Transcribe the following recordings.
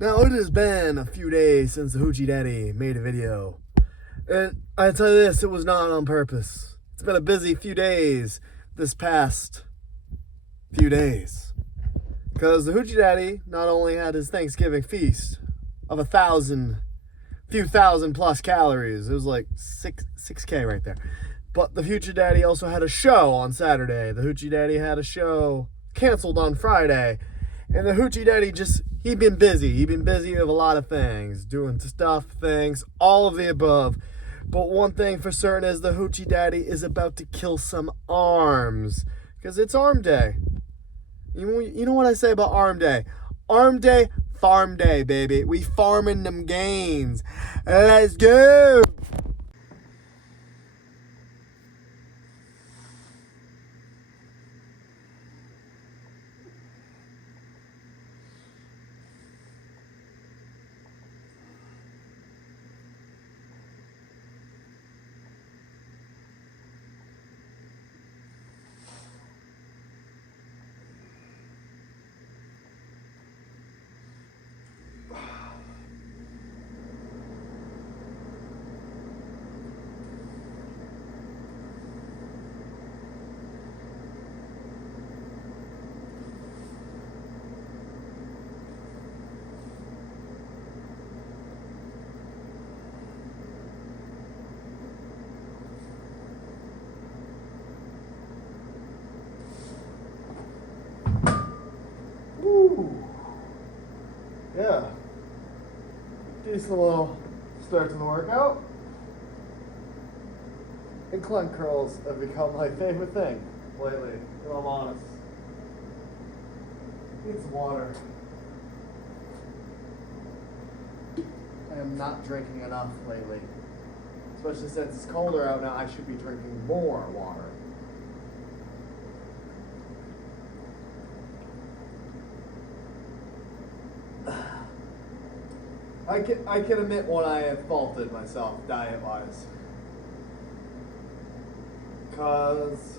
Now, it has been a few days since the Hoochie Daddy made a video. And I tell you this, it was not on purpose. It's been a busy few days this past few days. Because the Hoochie Daddy not only had his Thanksgiving feast of few thousand plus calories. It was like 6K right there. But the Hoochie Daddy also had a show on Saturday. The Hoochie Daddy had a show canceled on Friday. And the Hoochie Daddy he'd been busy. He'd been busy with a lot of things, doing stuff, things, all of the above. But one thing for certain is the Hoochie Daddy is about to kill some arms. Because it's arm day. You know what I say about arm day? Arm day, farm day, baby. We farming them gains. Let's go! Woo! Yeah. Decent little start to the workout. Incline curls have become my favorite thing lately, if I'm honest. Need some water. I am not drinking enough lately. Especially since it's colder out now, I should be drinking more water. I can admit when I have faulted myself diet-wise. Because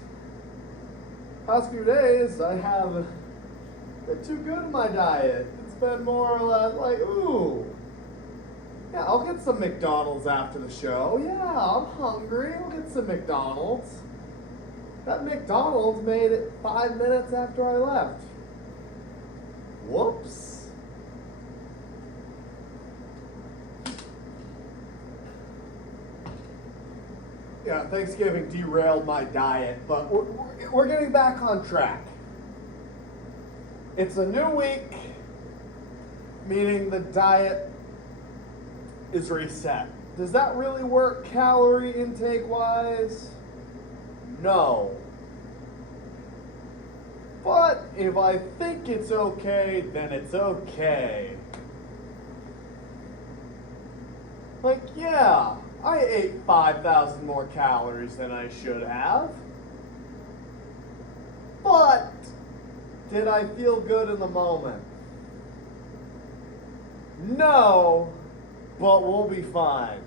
past few days I have been too good in my diet. It's been more or less like, ooh, yeah, I'll get some McDonald's after the show. Yeah, I'm hungry. I'll get some McDonald's. That McDonald's made it 5 minutes after I left. Whoops. Yeah, Thanksgiving derailed my diet, but we're getting back on track. It's a new week, meaning the diet is reset. Does that really work calorie intake wise? No. But if I think it's okay, then it's okay. Like, yeah, I ate 5,000 more calories than I should have. But did I feel good in the moment? No, but we'll be fine.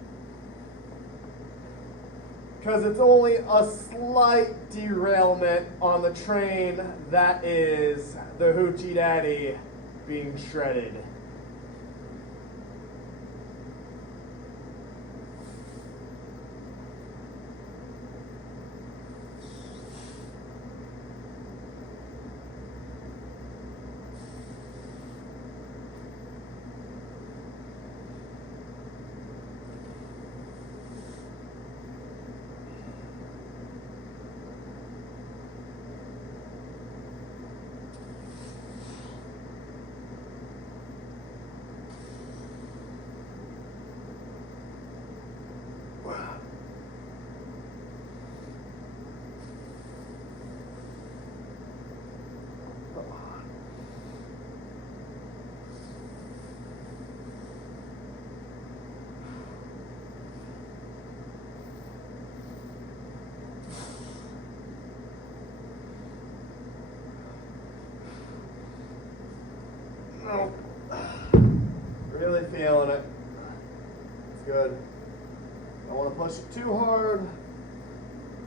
Because it's only a slight derailment on the train that is the Hoochie Daddy being shredded. Really feeling it. It's good. Don't want to push it too hard.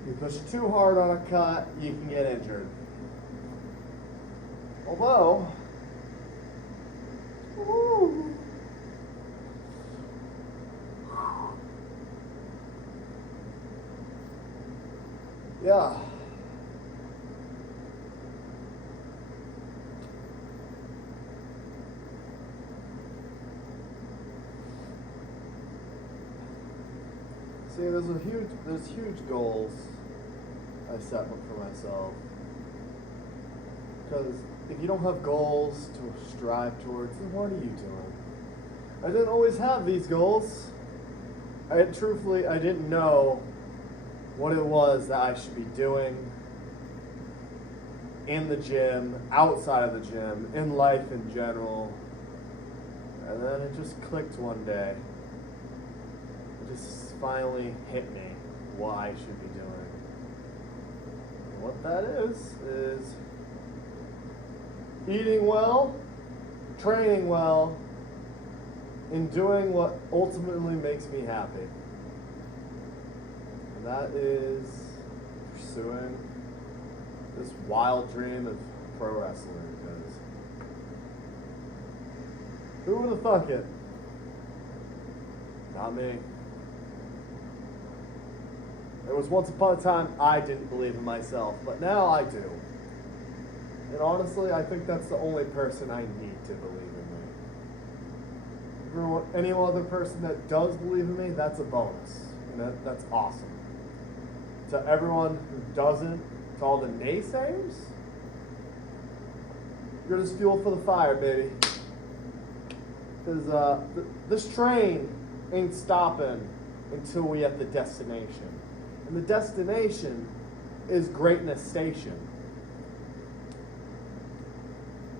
If you push it too hard on a cut, you can get injured. Although, ooh, yeah. See, there's huge goals I set up for myself. Because if you don't have goals to strive towards, then what are you doing? I didn't always have these goals. Truthfully, I didn't know what it was that I should be doing in the gym, outside of the gym, in life in general. And then it just clicked one day. It just finally hit me what I should be doing. And what that is eating well, training well, and doing what ultimately makes me happy. And that is pursuing this wild dream of pro wrestling. Because who would have thunk it? Not me. There was once upon a time I didn't believe in myself, but now I do. And honestly, I think that's the only person I need to believe in me. For any other person that does believe in me, that's a bonus. And that's awesome. To everyone who doesn't, to all the naysayers, you're just fuel for the fire, baby. Because this train ain't stopping until we at the destination. And the destination is Greatness Station.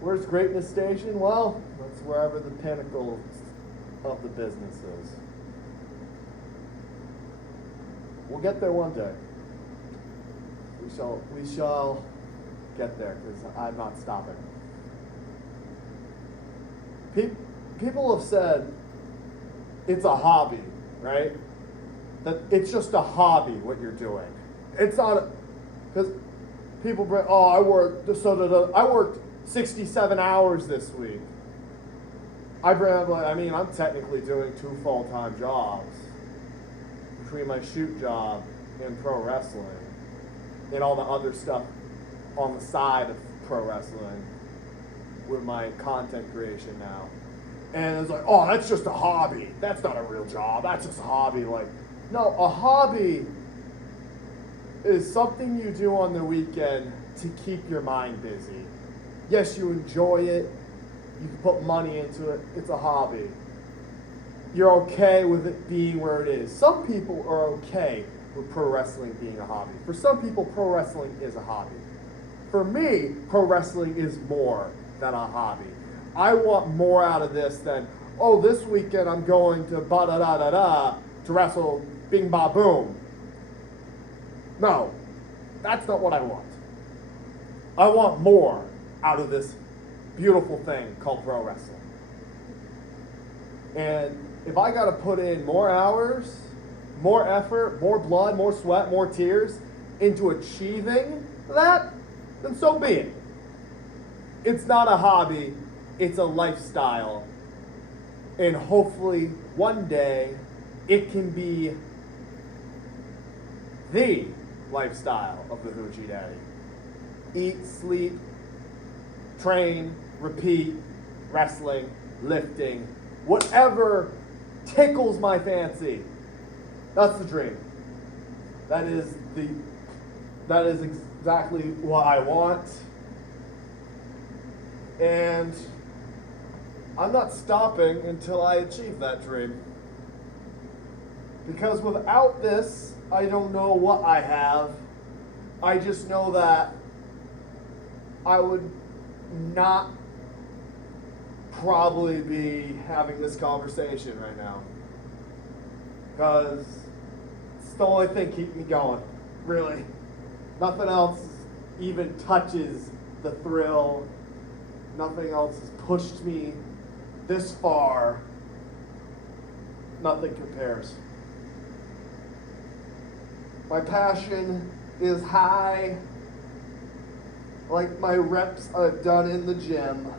Where's Greatness Station? Well, that's wherever the pinnacle of the business is. We'll get there one day. We shall get there, because I'm not stopping. People have said it's a hobby, right? That it's just a hobby what you're doing. It's not, because people bring, oh, I worked 67 hours this week. I'm technically doing 2 full-time jobs between my shoot job and pro wrestling and all the other stuff on the side of pro wrestling with my content creation now. And it's like, oh, that's just a hobby. That's not a real job. That's just a hobby. Like, no, a hobby is something you do on the weekend to keep your mind busy. Yes, you enjoy it. You can put money into it. It's a hobby. You're okay with it being where it is. Some people are okay with pro wrestling being a hobby. For some people, pro wrestling is a hobby. For me, pro wrestling is more than a hobby. I want more out of this than, oh, this weekend I'm going to ba-da-da-da-da to wrestle Bing Ba Boom. No, that's not what I want. I want more out of this beautiful thing called pro wrestling. And if I got to put in more hours, more effort, more blood, more sweat, more tears into achieving that, then so be it. It's not a hobby, it's a lifestyle. And hopefully one day it can be the lifestyle of the Hoochie Daddy. Eat, sleep, train, repeat, wrestling, lifting, whatever tickles my fancy. That's the dream. That is exactly what I want. And I'm not stopping until I achieve that dream. Because without this, I don't know what I have. I just know that I would not probably be having this conversation right now. Because it's the only thing keeping me going, really. Nothing else even touches the thrill. Nothing else has pushed me this far. Nothing compares. My passion is high, like my reps I've done in the gym.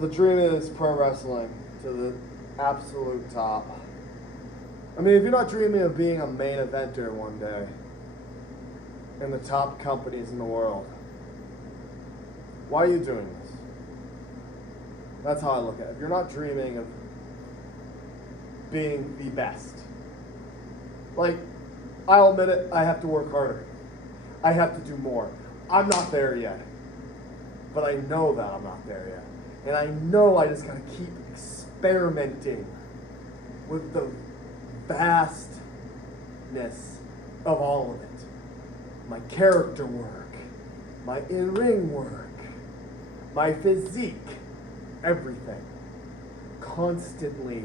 the dream is pro wrestling to the absolute top. I mean, if you're not dreaming of being a main eventer one day in the top companies in the world, why are you doing this? That's how I look at it. If you're not dreaming of being the best, like, I'll admit it, I have to work harder. I have to do more. I'm not there yet. But I know that I'm not there yet. And I know I just gotta keep experimenting with the vastness of all of it. My character work, my in-ring work, my physique, everything. Constantly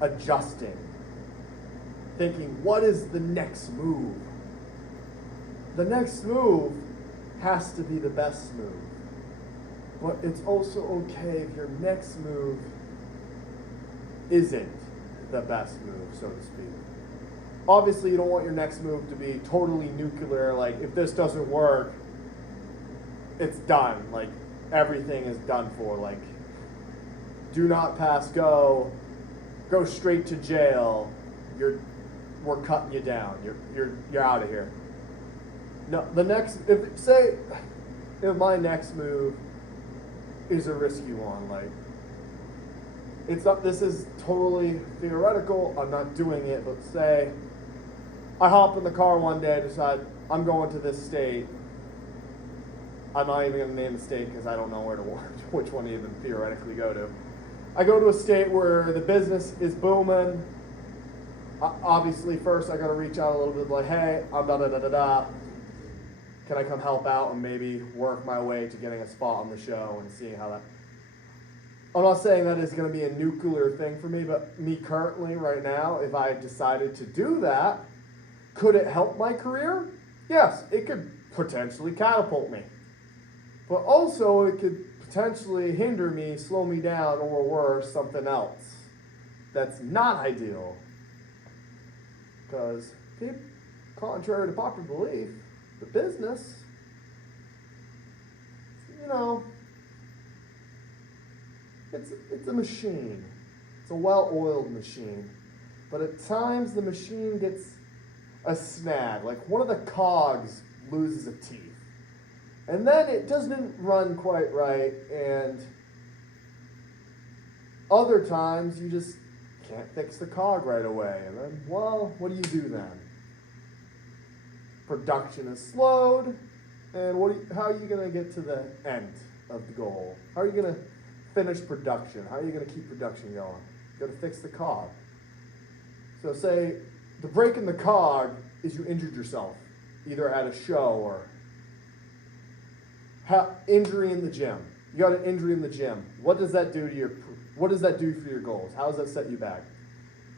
adjusting. Thinking, what is the next move? The next move has to be the best move. But it's also okay if your next move isn't the best move, so to speak. Obviously, you don't want your next move to be totally nuclear, like, if this doesn't work, it's done. Like, everything is done for. Like, do not pass go straight to jail, we're cutting you down, you're out of here. No, if my next move is a risky one, like, this is totally theoretical, I'm not doing it, but say I hop in the car one day and decide I'm going to this state. I'm not even going to name the state because I don't know which one to even theoretically go to. I go to a state where the business is booming. Obviously, first I got to reach out a little bit, like, hey, I'm da-da-da-da-da. Can I come help out and maybe work my way to getting a spot on the show and seeing how that... I'm not saying that is going to be a nuclear thing for me, but me currently, right now, if I decided to do that, could it help my career? Yes, it could potentially catapult me. But also, it could potentially hinder me, slow me down, or worse, something else that's not ideal. Because, contrary to popular belief, the business, it's a machine. It's a well-oiled machine. But at times the machine gets a snag. Like, one of the cogs loses a teeth. And then it doesn't run quite right, and other times you just can't fix the cog right away. And then, well, what do you do then? Production is slowed, and how are you going to get to the end of the goal? How are you going to finish production? How are you going to keep production going? You got to fix the cog. So say the break in the cog is you injured yourself, either at a show or injury in the gym. You got an injury in the gym. What does that do for your goals? How does that set you back?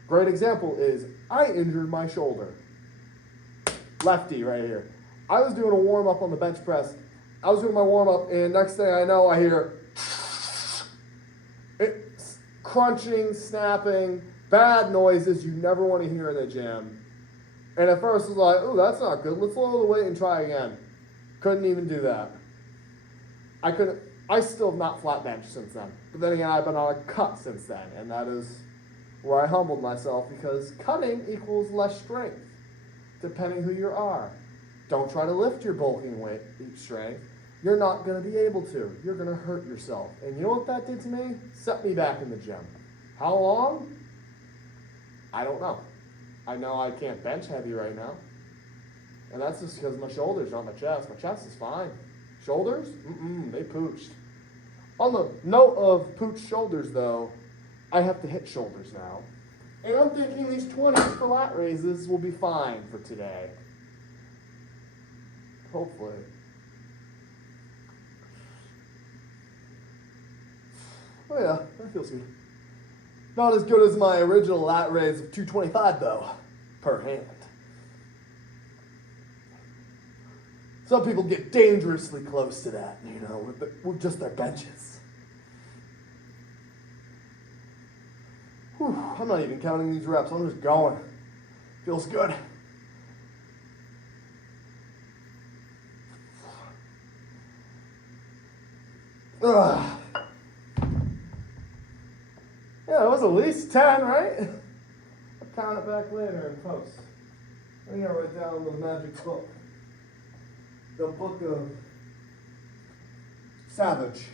Great example is I injured my shoulder. Lefty right here. I was doing a warm-up on the bench press. I was doing my warm-up, and next thing I know, I hear it's crunching, snapping, bad noises you never want to hear in the gym. And at first I was like, oh, that's not good. Let's lower the weight and try again. Couldn't even do that. I still have not flat benched since then. But then again, I've been on a cut since then, and that is where I humbled myself, because cutting equals less strength, depending who you are. Don't try to lift your bulking weight strength. You're not going to be able to. You're going to hurt yourself. And you know what that did to me? Set me back in the gym. How long? I don't know. I know I can't bench heavy right now. And that's just because my shoulders are on my chest. My chest is fine. Shoulders? They pooched. On the note of pooched shoulders, though, I have to hit shoulders now. And I'm thinking these 20 lat raises will be fine for today. Hopefully. Oh yeah, that feels good. Not as good as my original lat raise of 225 though, per hand. Some people get dangerously close to that, with just their benches. Whew, I'm not even counting these reps, I'm just going. Feels good. Ugh. Yeah, it was at least 10, right? I'll count it back later in post. I'm gonna write down the magic book. The book of Savage.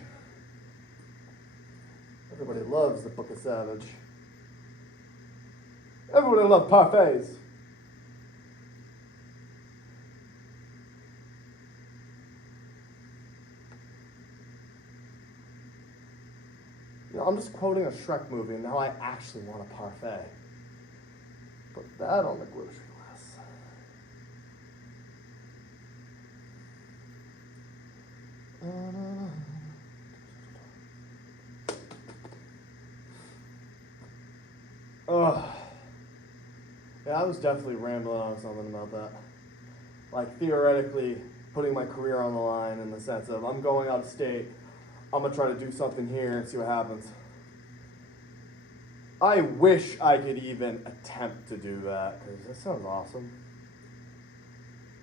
Everybody loves the book of Savage. Everybody loves parfaits. You know, I'm just quoting a Shrek movie, and now I actually want a parfait. Put that on the grocery list. Yeah, I was definitely rambling on something about that. Like, theoretically, putting my career on the line in the sense of I'm going out of state, I'm going to try to do something here and see what happens. I wish I could even attempt to do that, because that sounds awesome.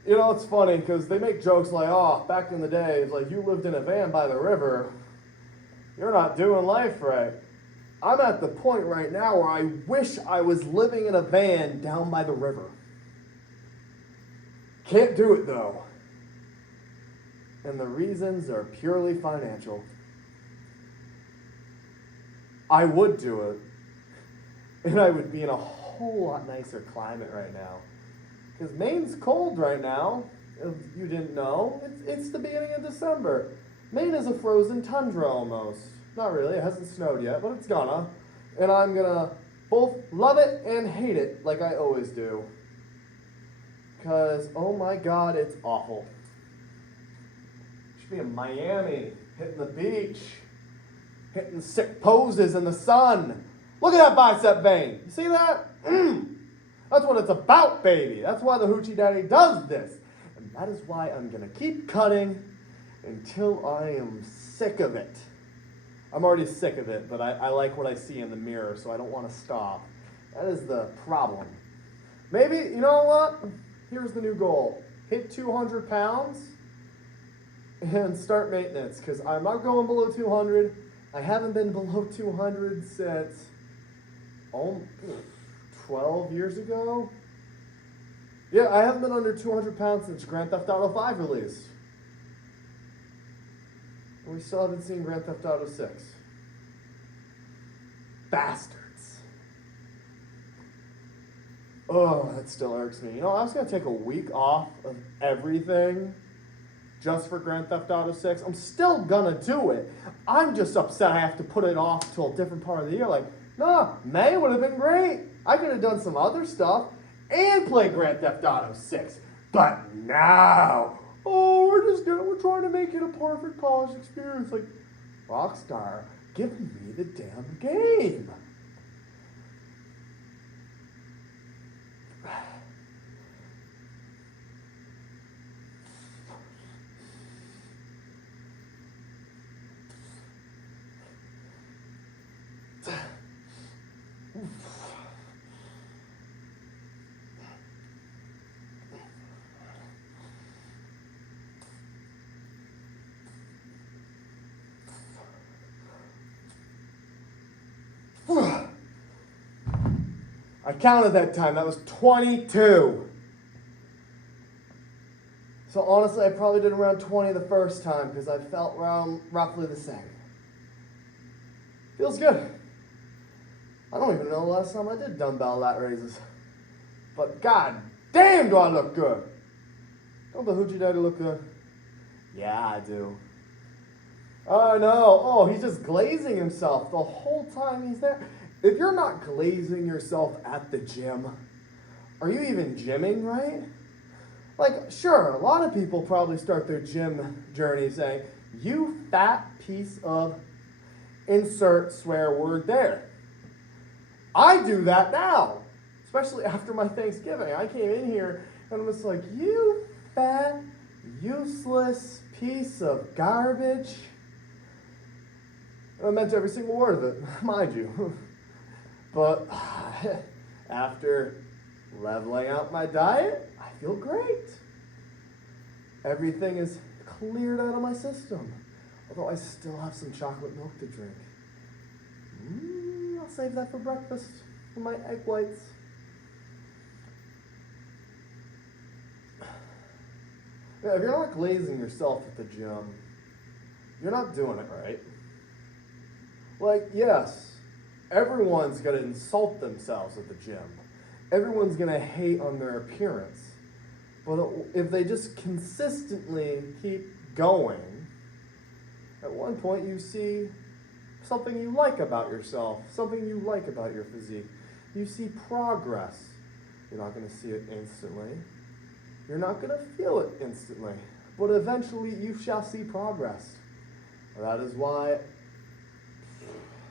You know, it's funny, because they make jokes like, oh, back in the day, it's like you lived in a van by the river. You're not doing life right. I'm at the point right now where I wish I was living in a van down by the river. Can't do it, though. And the reasons are purely financial. I would do it. And I would be in a whole lot nicer climate right now. Because Maine's cold right now, if you didn't know. It's the beginning of December. Maine is a frozen tundra almost. Not really, it hasn't snowed yet, but it's gonna. And I'm gonna both love it and hate it like I always do. Because, oh my God, it's awful. Should be in Miami, hitting the beach, hitting sick poses in the sun. Look at that bicep vein. You see that? That's what it's about, baby. That's why the Hoochie Daddy does this. And that is why I'm going to keep cutting until I am sick of it. I'm already sick of it, but I like what I see in the mirror, so I don't want to stop. That is the problem. Maybe, you know what? Here's the new goal. Hit 200 pounds and start maintenance, because I'm not going below 200. I haven't been below 200 since 12 years ago. Yeah, I haven't been under 200 pounds since Grand Theft Auto 5 released. And we still haven't seen Grand Theft Auto 6. Bastards. Oh, that still irks me. You know, I was going to take a week off of everything just for Grand Theft Auto 6. I'm still going to do it. I'm just upset I have to put it off till a different part of the year. Like, no, May would have been great. I could have done some other stuff and played Grand Theft Auto 6. But now, we're trying to make it a perfect college experience. Like, Rockstar, give me the damn game. I counted that time. That was 22. So honestly, I probably did around 20 the first time because I felt around roughly the same. Feels good. I don't even know the last time I did dumbbell lat raises. But god damn do I look good. Don't the Hoochie Daddy look good? Yeah, I do. Oh no. Oh, he's just glazing himself the whole time he's there. If you're not glazing yourself at the gym, are you even gymming, right? Like, sure, a lot of people probably start their gym journey saying, you fat piece of insert swear word there. I do that now, especially after my Thanksgiving. I came in here and was like, you fat, useless piece of garbage. And I meant every single word of it, mind you. But after leveling out my diet, I feel great. Everything is cleared out of my system. Although I still have some chocolate milk to drink. save that for breakfast, for my egg whites. Yeah, if you're not glazing yourself at the gym, you're not doing it right. Like, yes, everyone's gonna insult themselves at the gym. Everyone's gonna hate on their appearance. But if they just consistently keep going, at one point you see something you like about yourself, something you like about your physique. You see progress. You're not gonna see it instantly. You're not gonna feel it instantly. But eventually you shall see progress. That is why,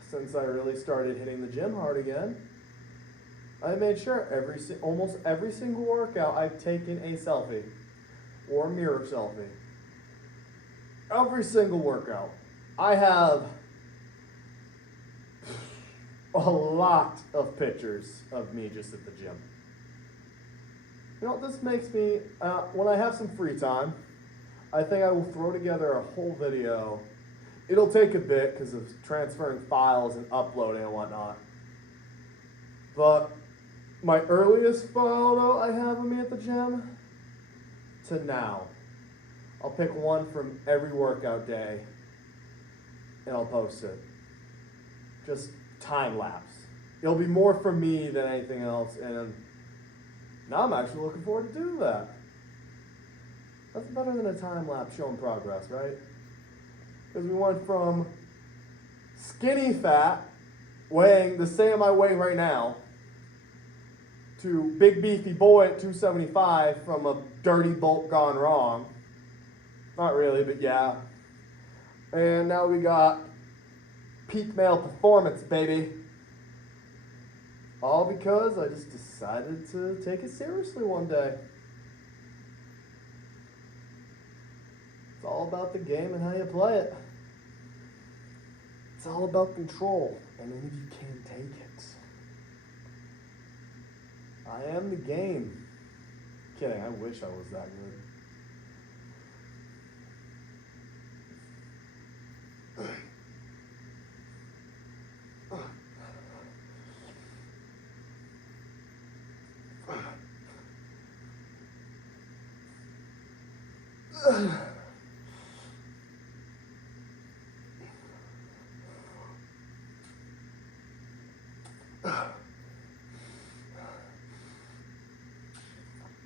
since I really started hitting the gym hard again, I made sure almost every single workout I've taken a selfie or a mirror selfie. Every single workout. I have a lot of pictures of me just at the gym. You know, this makes me, when I have some free time, I think I will throw together a whole video. It'll take a bit because of transferring files and uploading and whatnot. But my earliest photo I have of me at the gym to now. I'll pick one from every workout day and I'll post it. Just time lapse. It'll be more for me than anything else, and now I'm actually looking forward to do that. That's better than a time lapse showing progress, right? Because we went from skinny fat, weighing the same I weigh right now, to big beefy boy at 275 from a dirty bulk gone wrong. Not really, but yeah. And now we got peak male performance, baby. All because I just decided to take it seriously one day. It's all about the game and how you play it. It's all about control, and then if you can't take it. I am the game. Kidding, I wish I was that good.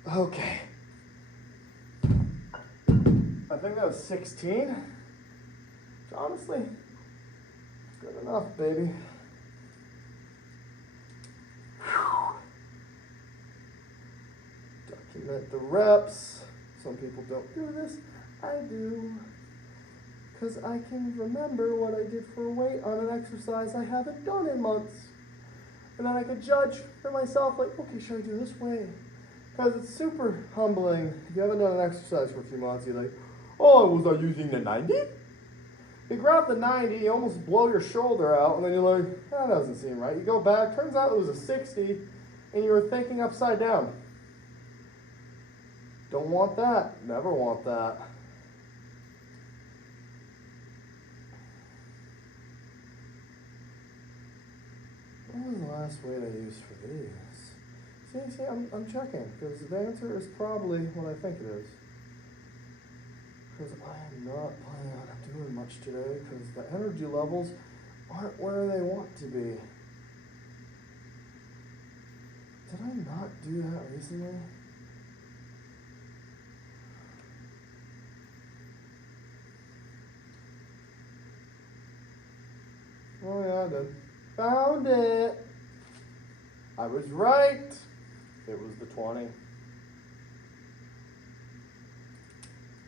Okay. I think that was 16. Which honestly, good enough, baby. Document the reps. Some people don't do this. I do. Because I can remember what I did for weight on an exercise I haven't done in months. And then I could judge for myself, like, okay, should I do this way? Because it's super humbling. If you haven't done an exercise for a few months, you're like, oh, was I using the 90? You grab the 90, you almost blow your shoulder out, and then you're like, that doesn't seem right. You go back, turns out it was a 60, and you were thinking upside down. Don't want that. Never want that. What was the last weight I used for these? See, I'm checking, because the answer is probably what I think it is. Because I am not planning on doing much today, because the energy levels aren't where they want to be. Did I not do that recently? Oh yeah, I did. Found it! I was right! It was the 20.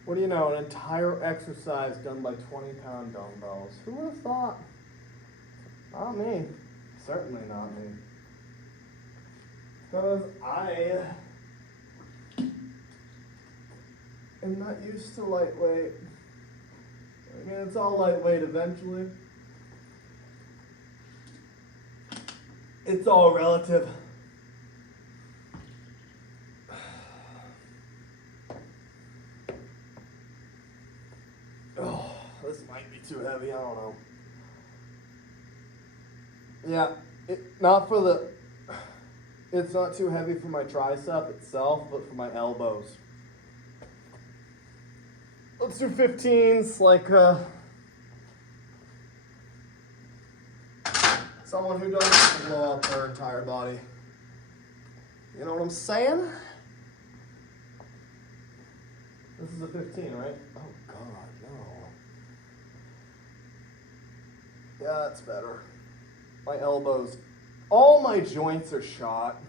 What do you know, an entire exercise done by 20-pound dumbbells. Who would have thought? Not me. Certainly not me. Because I am not used to lightweight. I mean, it's all lightweight eventually. It's all relative. Oh, this might be too heavy, I don't know. Yeah, Not for the, it's not too heavy for my tricep itself, but for my elbows. Let's do 15s like someone who doesn't blow up their entire body. You know what I'm saying? This is a 15, right? Oh God, no. Yeah, that's better. My elbows, all my joints are shot.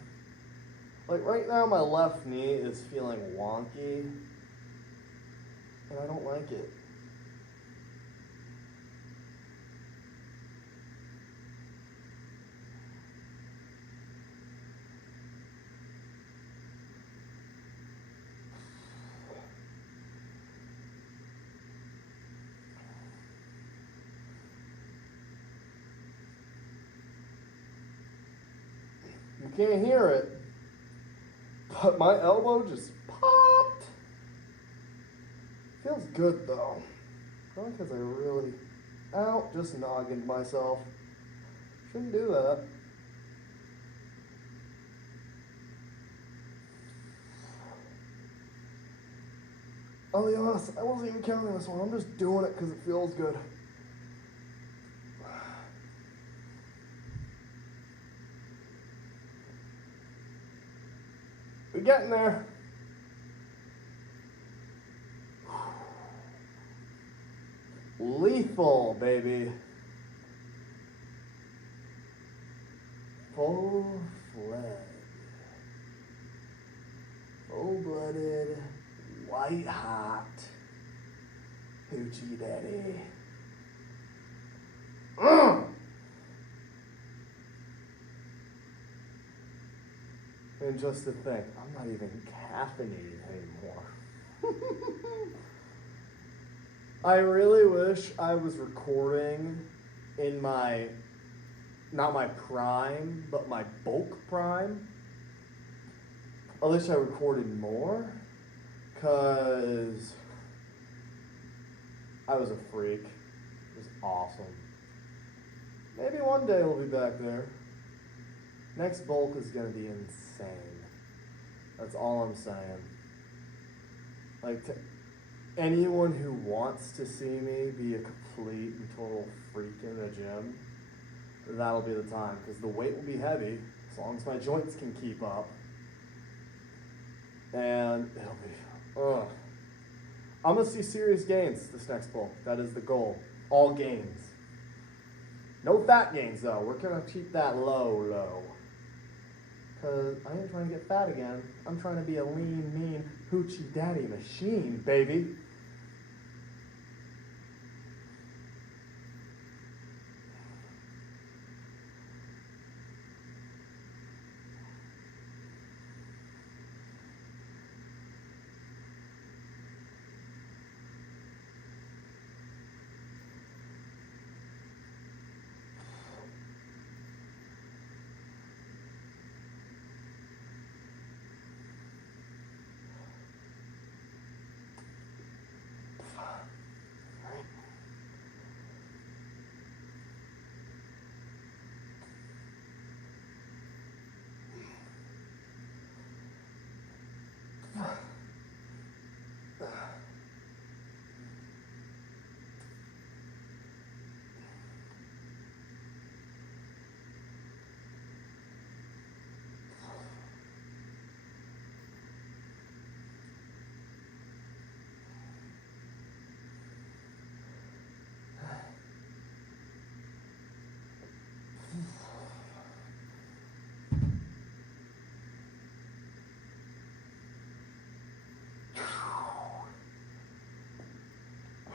Like right now, my left knee is feeling wonky, and I don't like it. You can't hear it, but my elbow just popped. Feels good though. Probably because I really, just noggin myself. Shouldn't do that. I'll be honest, I wasn't even counting this one. I'm just doing it because it feels good. We're getting there. Lethal, baby. Full-fledged. Full-blooded, white-hot hoochie daddy. And just to think, I'm not even caffeinated anymore. I really wish I was recording in my, not my prime, but my bulk prime. I wish I recorded more, because I was a freak. It was awesome. Maybe one day we'll be back there. Next bulk is going to be insane. That's all I'm saying. Like, to anyone who wants to see me be a complete and total freak in the gym, that'll be the time. Because the weight will be heavy, as long as my joints can keep up. And it'll be, I'm going to see serious gains this next bulk. That is the goal. All gains. No fat gains, though. We're going to keep that low. Because I ain't trying to get fat again. I'm trying to be a lean, mean, hoochie daddy machine, baby.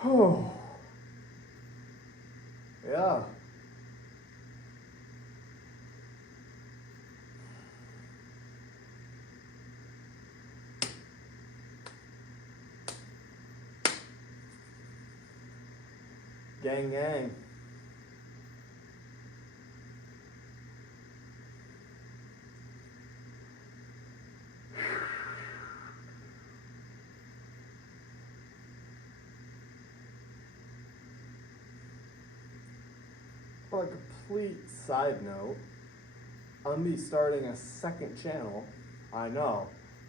Oh. Yeah. Gang. For a complete side note, I'm gonna be starting a second channel. I know.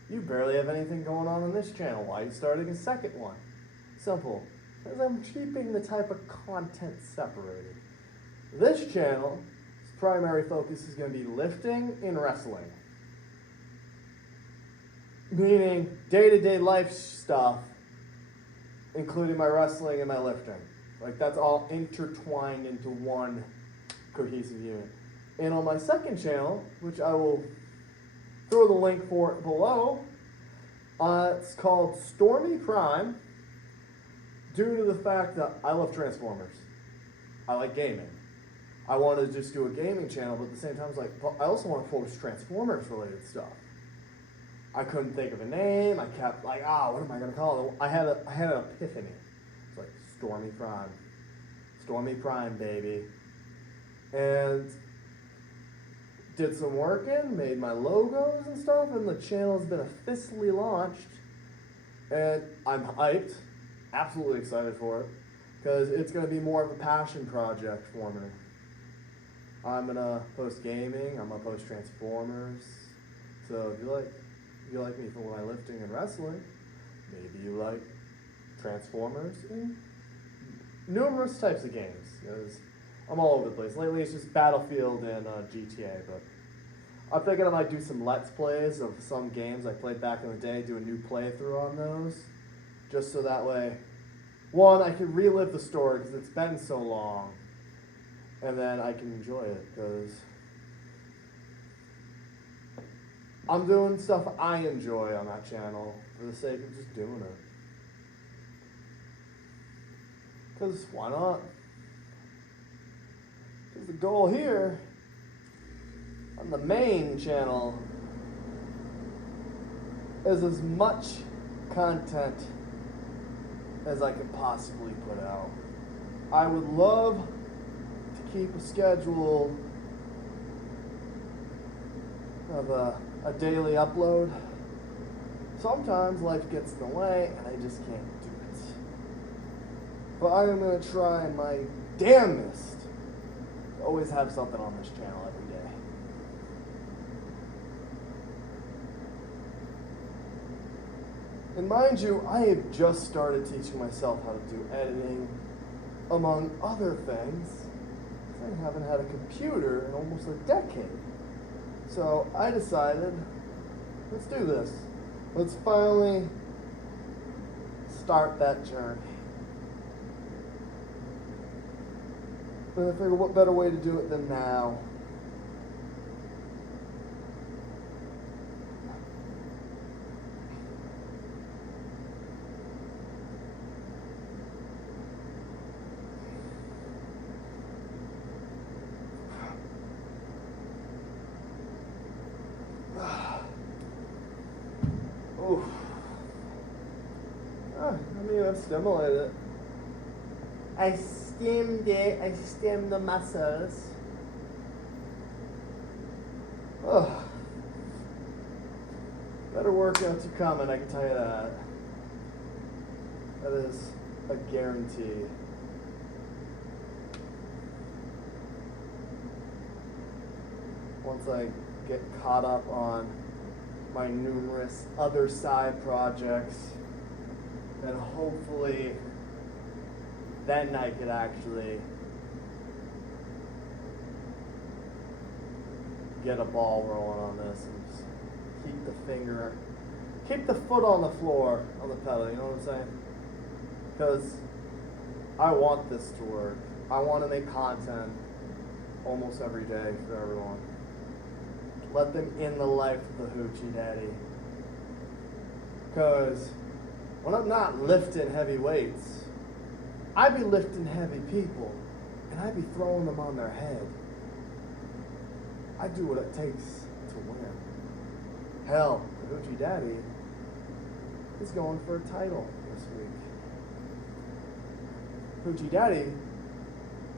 You barely have anything going on this channel. Why are you starting a second one? Simple. Because I'm keeping the type of content separated. This channel's primary focus is going to be lifting and wrestling. Meaning day-to-day life stuff, including my wrestling and my lifting. Like that's all intertwined into one cohesive unit. And on my second channel, which I will throw the link for below, it's called Stormy Prime, due to the fact that I love Transformers. I like gaming. I want to just do a gaming channel, but at the same time, I was like, well, I also want to post Transformers related stuff. I couldn't think of a name. I kept like, what am I going to call it? I had an epiphany. It's like Stormy Prime. Stormy Prime, baby. And did some work in, made my logos and stuff, and the channel has been officially launched. And I'm hyped, absolutely excited for it, because it's going to be more of a passion project for me. I'm going to post gaming, I'm going to post Transformers. So if you like me for my lifting and wrestling, maybe you like Transformers and numerous types of games, because I'm all over the place. Lately it's just Battlefield and GTA, but I'm thinking I might do some Let's Plays of some games I played back in the day, do a new playthrough on those, just so that way, one, I can relive the story because it's been so long, and then I can enjoy it because I'm doing stuff I enjoy on that channel for the sake of just doing it. Because why not? Because the goal here on the main channel is as much content as I could possibly put out. I would love to keep a schedule of a daily upload. Sometimes life gets in the way and I just can't do it. But I am going to try my damnedest to always have something on this channel every day. And mind you, I have just started teaching myself how to do editing, among other things. I haven't had a computer in almost a decade. So I decided, let's do this. Let's finally start that journey. But I figured what better way to do it than now. Oof. I've stimulated it. I stemmed it. I stemmed the muscles. Oh. Better workouts are coming, I can tell you that. That is a guarantee. Once I get caught up on my numerous other side projects, and hopefully then I could actually get a ball rolling on this and just keep the foot on the floor, on the pedal, you know what I'm saying? Because I want this to work. I want to make content almost every day for everyone. Let them in the life of the Hoochie Daddy. Because when I'm not lifting heavy weights, I be lifting heavy people, and I be throwing them on their head. I do what it takes to win. Hell, the Hoochie Daddy is going for a title this week. Hoochie Daddy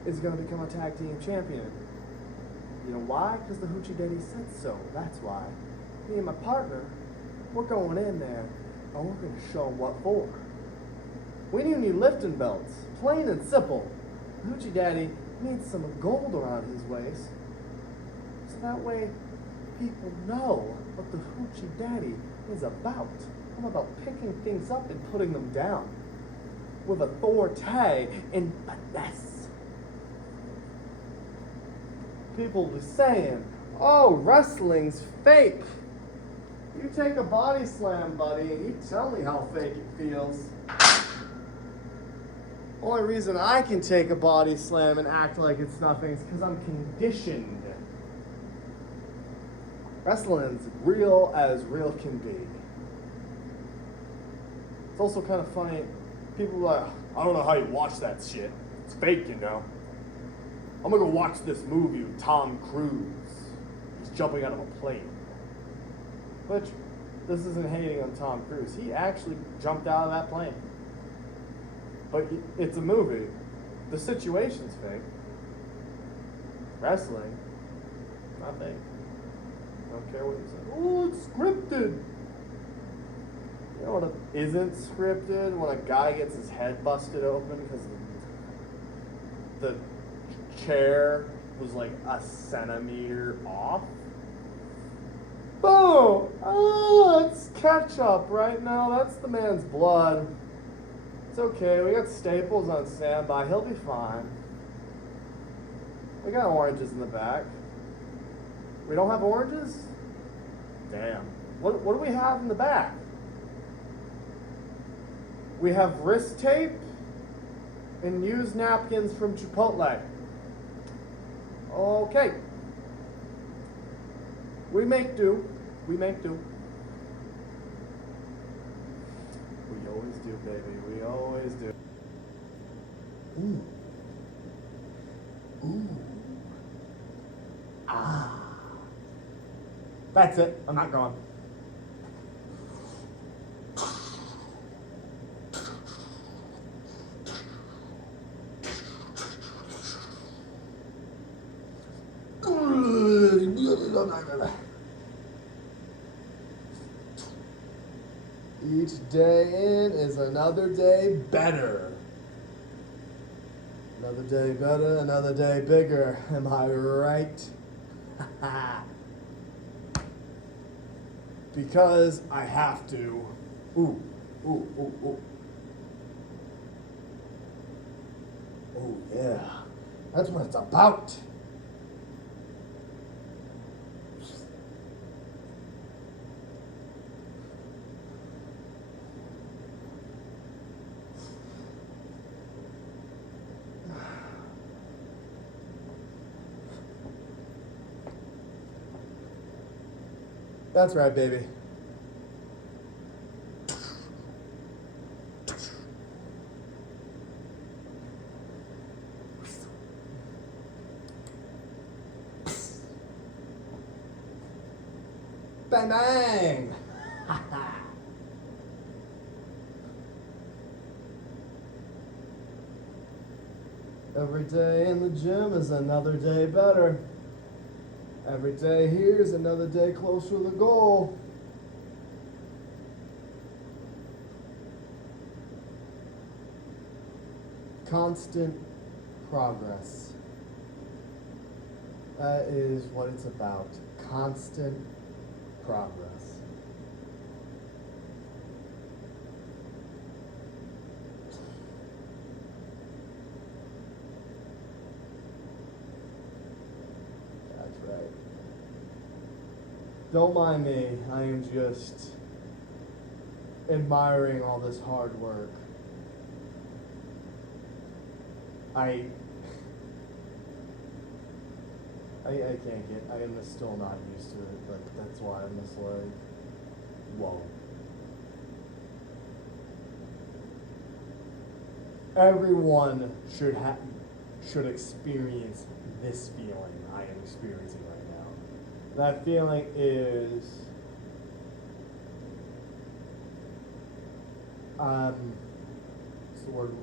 is going to become a tag team champion. You know why? Because the Hoochie Daddy said so. That's why. Me and my partner, we're going in there, and we're going to show them what for. We need lifting belts. Plain and simple. Hoochie Daddy needs some gold around his waist. So that way, people know what the Hoochie Daddy is about. I'm about picking things up and putting them down with authority and finesse. People be saying, oh, wrestling's fake. You take a body slam, buddy, and you tell me how fake it feels. Only reason I can take a body slam and act like it's nothing is because I'm conditioned. Wrestling's real as real can be. It's also kind of funny. People are like, I don't know how you watch that shit. It's fake, you know. I'm gonna go watch this movie with Tom Cruise. He's jumping out of a plane. Which, this isn't hating on Tom Cruise. He actually jumped out of that plane. But it's a movie. The situation's fake. Wrestling, not fake. Don't care what you say. Oh, it's scripted. You know what isn't scripted? When a guy gets his head busted open because the chair was like a centimeter off. Boom! Oh, it's ketchup right now. That's the man's blood. It's okay. We got Staples on standby. He'll be fine. We got oranges in the back. We don't have oranges? Damn. What do we have in the back? We have wrist tape and used napkins from Chipotle. Okay. We make do. We make do. We always do, baby. We always do. Ooh. Ooh. Ah. That's it. I'm not going. Each day in is another day better. Another day better, another day bigger. Am I right? Because I have to. Ooh, ooh, ooh, ooh. Oh yeah, that's what it's about. That's right, baby. Bang, bang. Every day in the gym is another day better. Every day here is another day closer to the goal. Constant progress. That is what it's about. Constant progress. That's right. Don't mind me. I am just admiring all this hard work. I can't get, I am still not used to it, like, that's why I'm just like, whoa. Everyone should experience this feeling I am experiencing right now. That feeling is, what's the word?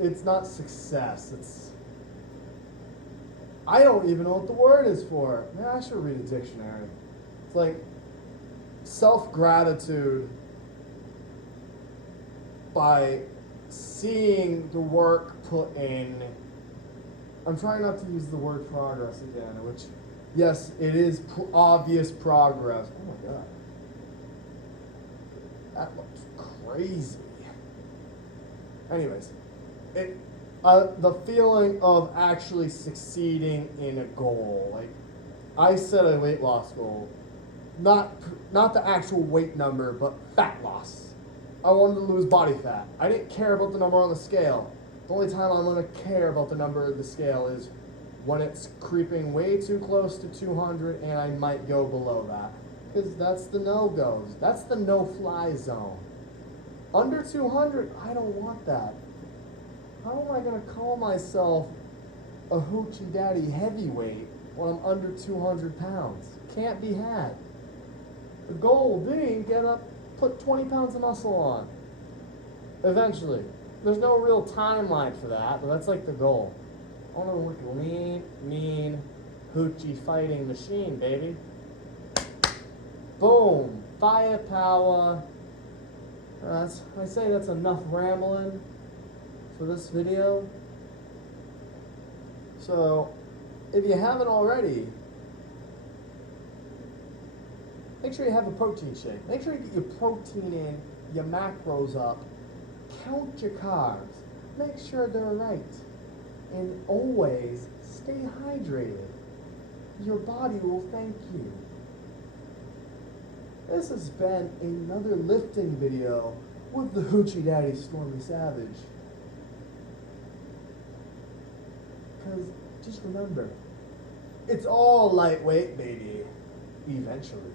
It's not success, it's, I don't even know what the word is for. Man, I should read a dictionary. It's like self-gratitude by seeing the work put in I'm trying not to use the word progress again, which, yes, it is obvious progress. Oh my god. That looks crazy. Anyways, the feeling of actually succeeding in a goal. Like, I set a weight loss goal. Not the actual weight number, but fat loss. I wanted to lose body fat. I didn't care about the number on the scale. The only time I'm going to care about the number of the scale is when it's creeping way too close to 200 and I might go below that. Because that's the no-goes. That's the no-fly zone. Under 200, I don't want that. How am I going to call myself a hoochie daddy heavyweight when I'm under 200 pounds? Can't be had. The goal being put 20 pounds of muscle on. Eventually. There's no real timeline for that, but that's like the goal. I want to look lean, mean, hoochie fighting machine, baby. Boom. Firepower. I say that's enough rambling for this video. So, if you haven't already, make sure you have a protein shake. Make sure you get your protein in, your macros up, count your carbs, make sure they're right, and always stay hydrated. Your body will thank you. This has been another lifting video with the Hoochie Daddy Stormy Savage. Because just remember, it's all lightweight, baby, eventually.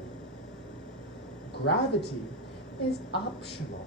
Gravity is optional.